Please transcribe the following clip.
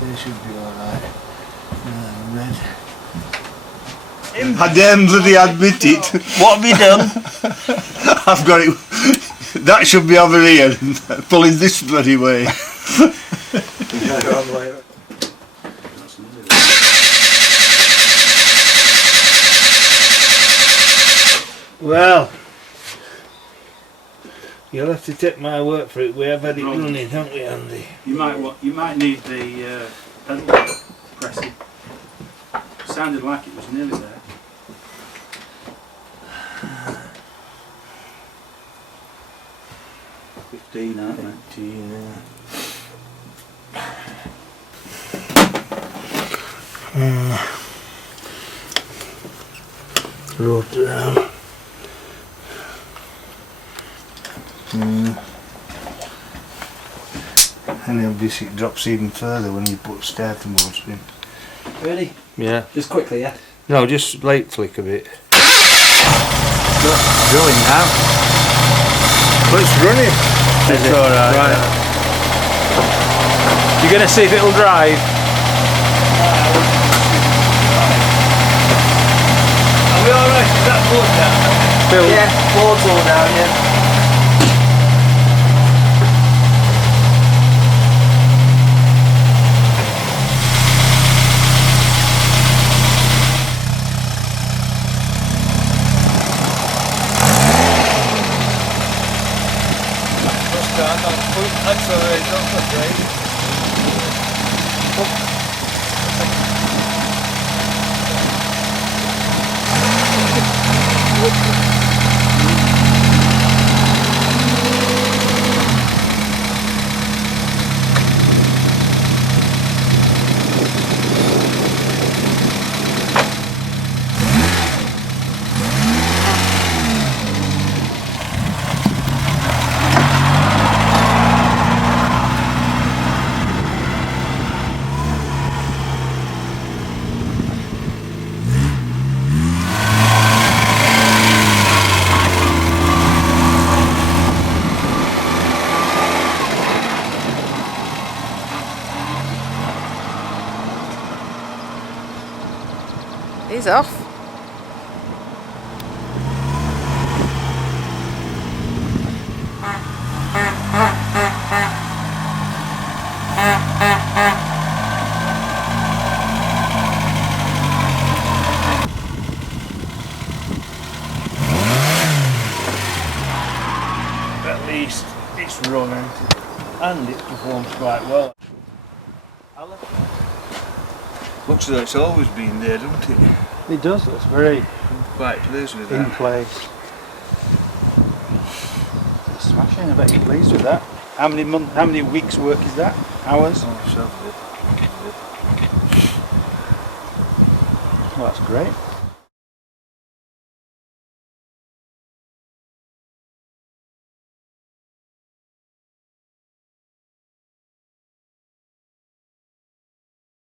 They should be alright. Red. I damn bloody admit it. What have you done? I've got it. That should be over here, pulling this bloody way. Well, you'll have to take my word for it. We have had it running, haven't we, Andy? You might need the pedal pressing. Sounded like it was nearly there. $15, aren't they? 15, Road around. And obviously it drops even further when you put starter modes in. Ready? Yeah. Just quickly, yeah? No, just light flick a bit. It's going now. But it's running. It's alright. Right. You're going to see if it'll drive? Are we alright? Is that board down? Bill? Yeah, board's all down, yeah. Accelerate, don't put brake. He's off. At least it's running and it performs quite well. Looks as though it's always been there, doesn't it? It does, it's very I'm quite pleased with in that. place. It's smashing, I bet you're pleased with that. How many weeks work is that? Hours? Oh, so good. Well, that's great.